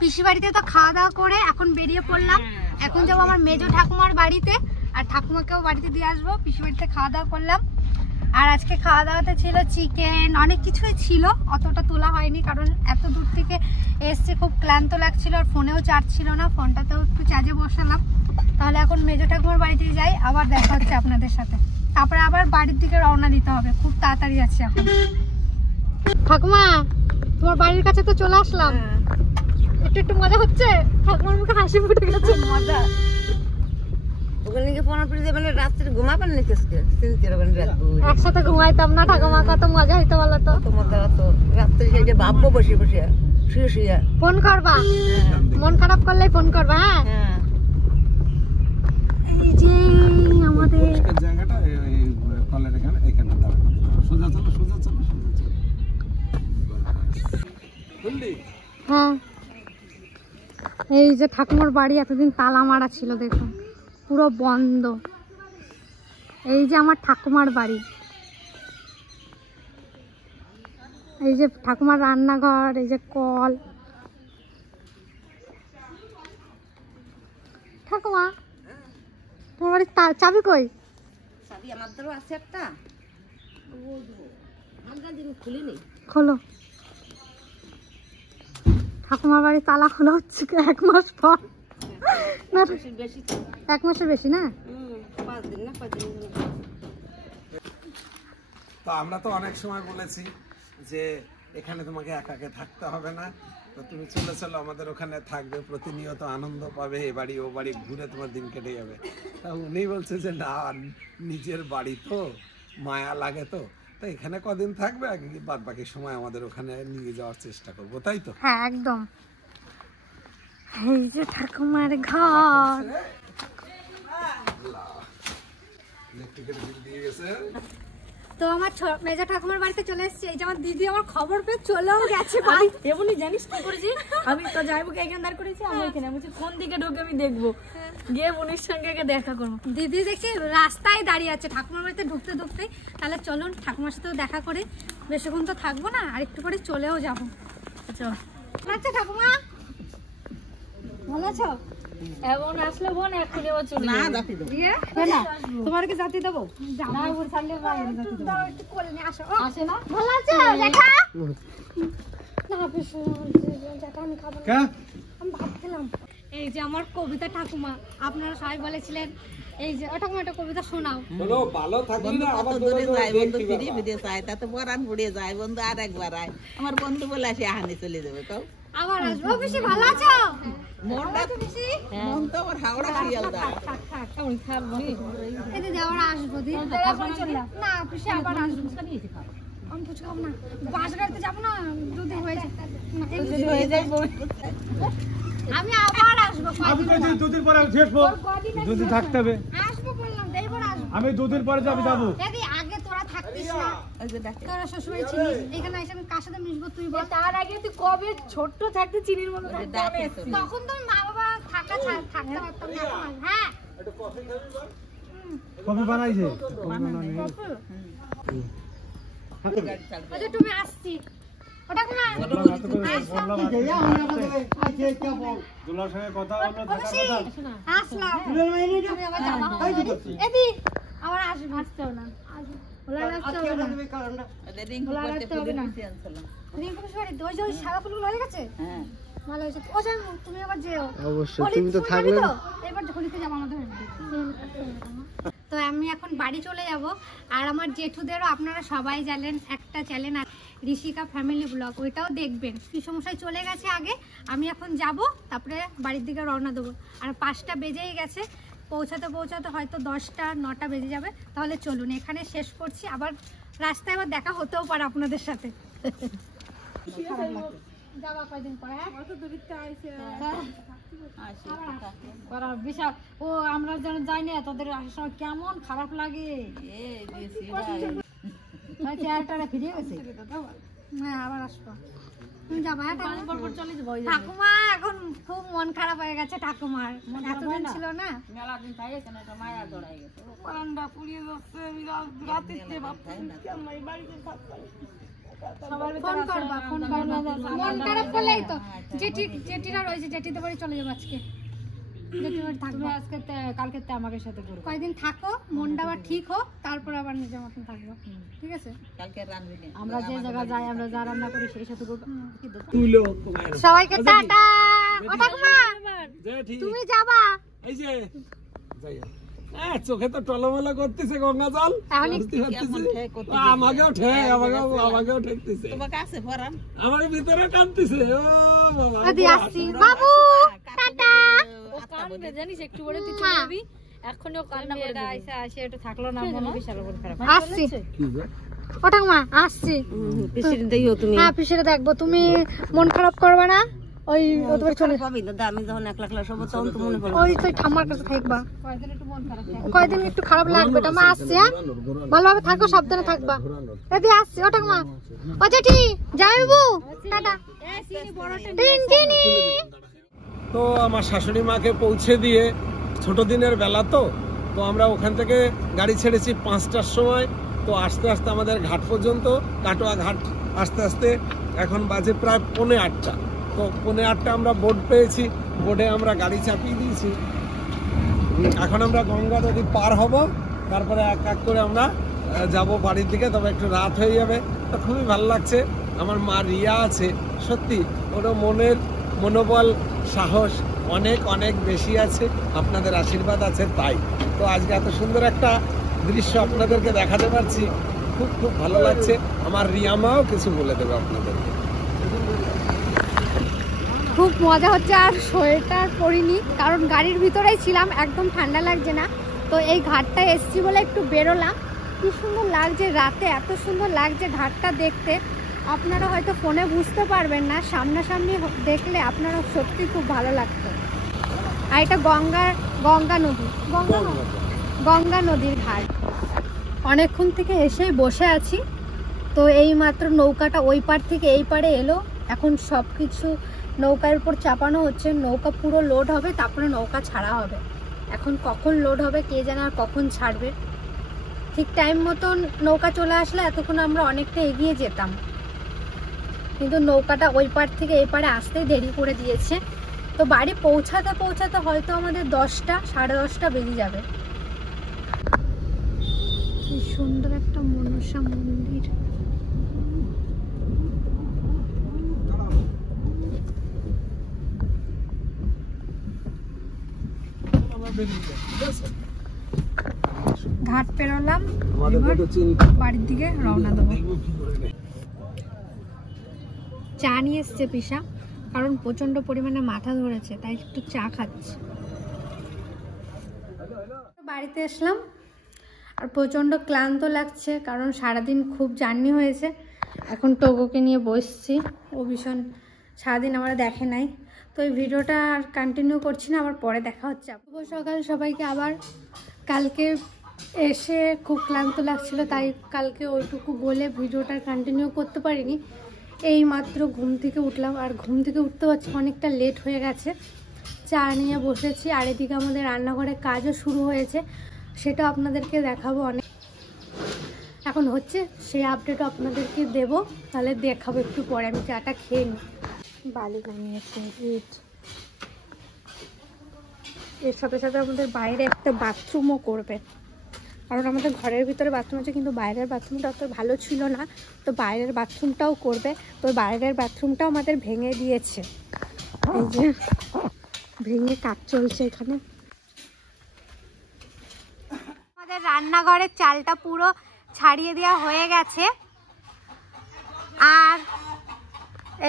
পিসি বাড়িতে তো খাওয়া দাওয়া করে এখন বেরিয়ে পড়লাম। এখন যাবো আমার মেজো ঠাকুমার বাড়িতে, আর ঠাকুমাকেও বাড়িতে দিয়ে আসবো। পিসি বাড়িতে খাওয়া দাওয়া করলাম, আর আজকে খাওয়া দাওয়াতে ছিল চিকেন, অনেক কিছুই ছিল, অতটা তোলা হয়নি কারণ এত দূর থেকে এসছে, খুব ক্লান্ত লাগছিল আর ফোনেও চার্জ ছিল না, ফোনটাতেও একটু চার্জে বসালাম। তাহলে এখন মেজো ঠাকুমার বাড়িতে যাই, আবার দেখা হচ্ছে আপনাদের সাথে। তারপরে আবার বাড়ির দিকে রওনা দিতে হবে, খুব তাড়াতাড়ি আছে এখন। ঠাকুমা তোমার বাড়ির কাছে তো চলে আসলাম, একটু একটু মজা হচ্ছে? ঠাকুমার মুখে হাসি ফুটে গেছে। মজা একসাথে ঘুমাইতাম না ঠাকুমা, কত মজা হইতো বলো তো। ফোন করবা, মন খারাপ করলে ফোন করবা। হ্যাঁ এই যে আমাদের জায়গাটা, কলের এখানে এখানে সোজা চলো, সোজা চলো, হ্যাঁ। এই যে ঠাকুমার বাড়ি এতদিন তালা মারা ছিল, দেখুন পুরো বন্ধ। এই যে আমার ঠাকুমার বাড়ি, এই যে ঠাকুমার রান্নাঘর, এই যে কল। ঠাকুমা তোমার বাড়ির চাবি কই? চাবি আমাদেরও আছে একটা, খোলো। ঠাকুমার বাড়ি তালা খোলা হচ্ছে 1 মাস পর, 1 মাসের বেশি না? 5 দিন না, 5 দিন। তো আমরা তো অনেক সময় বলেছি যে এখানে তোমাকে একাকে থাকতে হবে না, তো তুমি চলে চলো আমাদের ওখানে থাকবে, প্রতিনিয়ত আনন্দ পাবে, এ বাড়ি ও বাড়ি ঘুরে তোমার দিন কেটে যাবে। তা উনি বলছে যে না, নিজের বাড়ি তো মায়া লাগে, তো তাই এখানে কদিন থাকবে, আগে বাদ বাকি সময় আমাদের ওখানে নিয়ে যাওয়ার চেষ্টা করবো, তাই তো? হ্যাঁ একদম। এই যে ঠাকুমার ঘর, তো আমার মেজো ঠাকুমার বাড়িতে চলে এসেছি। এই যে আমার দিদি আমার খবর পেয়ে চলেও গেছে। এমনি জানিস কি করেছি আমি? তো যাইবুকে এখানে দাঁড় করেছি, আমি এখানে বলছি কোন দিকে ঢোকে আমি দেখবো, গিয়ে বোনের সঙ্গে দেখা করবো। দিদি দেখছি রাস্তায় দাঁড়িয়ে আছে ঠাকুমার বাড়িতে ঢুকতে ঢুকতে। তাহলে চলুন ঠাকুমার সাথেও দেখা করে, বেশিক্ষণ তো থাকবো না, আর একটু করে চলেও যাবো। আচ্ছা ঠাকুমা ভালো আছো? এমন আসলে বোন এখন এবার চলে না জাতি দেবো না, তোমার কি জাতি দেবো না? ওর সামনে একটু করে নিয়ে আসো। আসে না? ভালো আছো? দেখা না বেশ দেখা, আমি খাবো না, আমি ভাত খেলাম। এই যে আমার কবিতা ঠাকুমা, আপনারা সবাই বলেছিলেন এই যে ঠাকুমা একটা কবিতা শোনাও। বলো ভালো থাকবি না, আবার দূরে যায় বন্ধু, ফিরে ফিরে যায়, তাতে পরান পুড়িয়ে যায় বন্ধু, আর একবার আয় আমার বন্ধু বলে আসি আহানি চলে যাবে। তো আবার আসবো। বেশি ভালো আছো? মনটা বেশি মন তো আমার হাওড়া শিয়ালদা। আমি খাবো এই দিদি আবার আসবো। দিদি না পিসি আবার আসবো। আমি ফুচকা খাবো না, বাস গাড়িতে যাবো না, যদি হয়ে যায় আমি আবার আসবো। দুদিন পরে আসবো, দুদিন থাকতে হবে। আসবো বললাম, দেরিবার আসবো। আমি দুদিন পরে যাবি যাবো। দিদি আগে তোরা থাকতিস না, তোরা শ্বশুরবাড়ি ছিলিস, এখানে এসে আমি কার সাথে মিশবো তুই বল? তার আগে তুই কবে ছোট্ট থাকতে চিনির মতো তখন তোর মা বাবা থাকতে পারতাম না। হ্যাঁ কবে বানাইছে? আচ্ছা তুমি আসছি ওটা কোন দুলার সঙ্গে কথা হলো, আসলাম আমি আবার যাবো। এদি আবার আসবো, আসতেও না, ওলা রাখতে হবে না, ওলা রাখতে হবে না। রিঙ্কু বাড়ি ওই যে ওই সাদা ফুলগুলো হয়ে গেছে। হ্যাঁ ভালো হয়েছে। ও যাই তুমি আবার যেও, অবশ্যই তুমি তো থাকবে তো, এবার হোলিতে যাবো আমাদের। তো আমি এখন বাড়ি চলে যাব, আর আমার জেঠুদেরও আপনারা সবাই জানেন একটা চ্যানেল আর ঋষিকা ফ্যামিলি ব্লগ, ওইটাও দেখবেন। পিসমশাই চলে গেছে আগে, আমি এখন যাব, তারপরে বাড়ির দিকে রওনা দেবো। আর 5টা বেজেই গেছে, পৌঁছাতে পৌঁছাতে হয়তো 10টা 9টা বেজে যাবে। তাহলে চলুন এখানে শেষ করছি, আবার রাস্তায় আবার দেখা হতেও পারে আপনাদের সাথে। যাবা কয়দিন পরে? বিশাল ও আমরা যেন যাই না, তোদের আসার সময় কেমন খারাপ লাগে। চেয়ারটা ফিরে গেছে। হ্যাঁ আবার আসবো, তুমি যাবা? ঠাকুমা এখন খুব মন খারাপ হয়ে গেছে ঠাকুমার, এতদিন ছিল না। মেলা দিন থাকে কেন মায়া জড়াই গেছে, পুড়িয়ে যাচ্ছে। ফোন করবা, ফোন করবা। মন খারাপ করলেই তো জেঠিরা রয়েছে, জেঠিতে বাড়ি চলে যাবো আজকে। জেঠির বাড়ি থাকবে আজকে, কালকে আমাকে সাথে করবো। কয়েকদিন থাকো, মনটা আবার ঠিক হোক, তারপর আবার নিজের মতন থাকবো, ঠিক আছে? কালকে রান্না আমরা যে জায়গায় যাই, আমরা যা রান্না করি সেই সাথে করবো। তুইলো সবাইকে টাটা। ও ঠাকুমা, জেঠি তুমি যাবা? এই যে যাই চোখে তো টলমলা করতেছে গঙ্গা জল, আমাকেও ঠেকতেছে, তোমার কাছে পরান আমার ভিতরে কাঁদতেছে। ও বাবা আসছি বাবু, টাটা। ও কাঁদবে জানিস, একটু পরে তুই চলে যাবি, এখনই ও কান্না করে দেবে। আসে একটু থাকলো না, মনে বিশাল করে খারাপ। আসছি ও ঠাকুমা, আসছি। হ্যাঁ পিসিরে দেখবো, তুমি মন খারাপ করবে না। ওই ওদের চলে পাবি দাদা, আমি যখন একলা একলা সব তখন তো মনে পড়ে। ওই তুই ঠাম্মার কাছে থাকবা, কয়দিন একটু খারাপ লাগবে। ঠাম্মা আসছি, হ্যাঁ ভালোভাবে থাকো, সাবধানে থাকবা। এদি আসছি ও ঠাকুমা। ও জেঠি যাই বাবু, টাটা। টিনটিনি। তো আমার শাশুড়ি মাকে পৌঁছে দিয়ে, ছোট দিনের বেলা তো আমরা ওখান থেকে গাড়ি ছেড়েছি 5টার সময়। তো আস্তে আস্তে আমাদের ঘাট পর্যন্ত, কাটোয়া ঘাট আস্তে আস্তে এখন বাজে প্রায় 8:45। তো 8:45 আমরা বোট পেয়েছি, বোটে আমরা গাড়ি চাপিয়ে দিয়েছি। এখন আমরা গঙ্গা নদী পার হব, তারপরে এক এক করে আমরা যাব বাড়ির দিকে। তবে একটু রাত হয়ে যাবে। তো খুবই ভালো লাগছে। আমার মা রিয়া আছে, সত্যি ওর মনের মনোবল, সাহস অনেক অনেক বেশি আছে, আপনাদের আশীর্বাদ আছে তাই। তো আজকে এত সুন্দর একটা দৃশ্য আপনাদেরকে দেখাতে পারছি, খুব খুব ভালো লাগছে। আমার রিয়া মাও কিছু বলে দেবে আপনাদেরকে। খুব মজা হচ্ছে, আর সোয়েটার পরিনি কারণ গাড়ির ভিতরেই ছিলাম, একদম ঠান্ডা লাগছে না। তো এই ঘাটটায় এসছি বলে একটু বেরোলাম। কি সুন্দর লাগছে, রাতে এত সুন্দর লাগছে ঘাটটা দেখতে। আপনারা হয়তো ফোনে বুঝতে পারবেন না, সামনাসামনি দেখলে আপনারা সত্যি খুব ভালো লাগতো। আর এটা গঙ্গা নদীর ঘাট। অনেকক্ষণ থেকে এসে বসে আছি। তো এই মাত্র নৌকাটা ওই পার থেকে এই পারে এলো। এখন সব কিছু নৌকার উপর চাপানো হচ্ছে, নৌকা পুরো লোড হবে, তারপরে নৌকা ছাড়া হবে। এখন কখন লোড হবে কে জানে, আর কখন ছাড়বে। ঠিক টাইম মতন নৌকা চলে আসলে এতক্ষণ আমরা অনেকটা এগিয়ে যেতাম, কিন্তু নৌকাটা ওই পার থেকে এই পারে আসতেই দেরি করে দিয়েছে। তো বাড়ি পৌঁছাতে পৌঁছাতে হয়তো আমাদের 10টা, 10:30 বেজে যাবে। কি সুন্দর একটা মনসা মন্দির। ঘাট পেরোলাম, বাড়ির দিকে রওনা দেবো। চা নিয়ে এসছে পিসা, কারণ প্রচন্ড পরিমাণে মাথা ধরেছে, তাই একটু চা খাচ্ছি। বাড়িতে আসলাম আর প্রচন্ড ক্লান্ত লাগছে, কারণ সারাদিন খুব জার্নি হয়েছে। এখন টোগোকে নিয়ে বসছি, ও ভীষণ সারাদিন আমরা দেখে নাই। তো এই ভিডিওটা আর কন্টিনিউ করছি না, আবার পরে দেখা হচ্ছে। শুভ সকাল সবাইকে। আবার কালকে এসে খুব ক্লান্ত লাগছিল, তাই কালকে ওইটুকু বলে ভিডিওটা কন্টিনিউ করতে পারিনি। এই মাত্র ঘুম থেকে উঠলাম, আর ঘুম থেকে উঠতে পারছি অনেকটা লেট হয়ে গেছে। চা নিয়ে বসেছি, আর এদিকে আমাদের রান্নাঘরে কাজও শুরু হয়েছে, সেটা আপনাদেরকে দেখাবো। অনেক এখন হচ্ছে, সেই আপডেটও আপনাদেরকে দেব, তাহলে দেখাবো একটু পরে। আমি চাটা খেয়ে নিই। বালি নামিয়েছি, ইট, এর সাথে সাথে আমাদের বাইরে একটা বাথরুমও করবে, কারণ আমাদের ঘরের ভিতরে বাথরুম আছে, কিন্তু বাইরের বাথরুমটা অত ভালো ছিল না। তো বাইরের বাথরুমটাও করবে। তো বাইরের বাথরুমটাও আমাদের ভেঙে দিয়েছে, এই যে ভেঙে কাজ চলছে এখানে। আমাদের রান্নাঘরের চালটা পুরো ছাড়িয়ে দেওয়া হয়ে গেছে। আর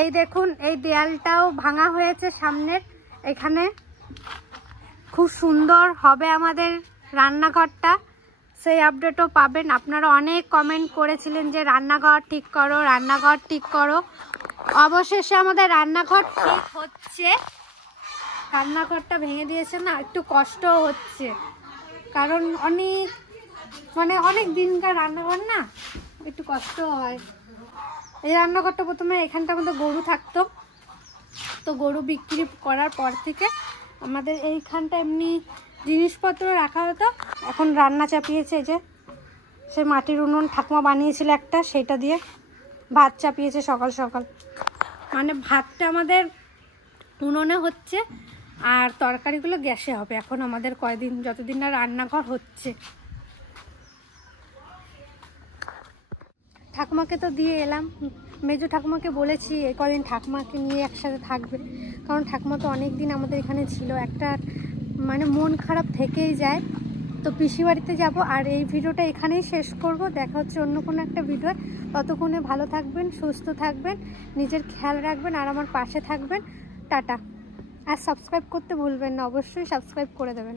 এই দেখুন, এই দেয়ালটাও ভাঙা হয়েছে সামনের, এখানে খুব সুন্দর হবে আমাদের রান্নাঘরটা। সেই আপডেটও পাবেন। আপনারা অনেক কমেন্ট করেছিলেন যে রান্নাঘর ঠিক করো, রান্নাঘর ঠিক করো। অবশেষে আমাদের রান্নাঘর ঠিক হচ্ছে। রান্নাঘরটা ভেঙে দিয়েছে না, একটু কষ্টও হচ্ছে, কারণ অনেক দিনকার রান্নাঘর না, একটু কষ্টও হয়। এই রান্নাঘরটা প্রথমে এখানটা আমাদের গরু থাকতো, তো গরু বিক্রি করার পর থেকে আমাদের এইখানটা এমনি জিনিসপত্র রাখা হতো। এখন রান্না চাপিয়েছে, যে সে মাটির উনুন ঠাকুমা বানিয়েছিল একটা, সেটা দিয়ে ভাত চাপিয়েছে সকাল সকাল, মানে ভাতটা আমাদের উনুনে হচ্ছে আর তরকারিগুলো গ্যাসে হবে এখন আমাদের কয়দিন, যতদিন না রান্নাঘর হচ্ছে। ঠাকুমাকে তো দিয়ে এলাম, মেজো ঠাকুমাকে বলেছি এই কদিন ঠাকুমাকে নিয়ে একসাথে থাকবে, কারণ ঠাকুমা তো অনেক দিন আমাদের এখানে ছিল, একটা মানে মন খারাপ থেকেই যায়। তো পিসি বাড়িতে যাব, আর এই ভিডিওটা এখানেই শেষ করব। দেখা হচ্ছে অন্য কোনো একটা ভিডিও। ততক্ষণে ভালো থাকবেন, সুস্থ থাকবেন, নিজের খেয়াল রাখবেন আর আমার পাশে থাকবেন। টাটা। আর সাবস্ক্রাইব করতে ভুলবেন না, অবশ্যই সাবস্ক্রাইব করে দেবেন।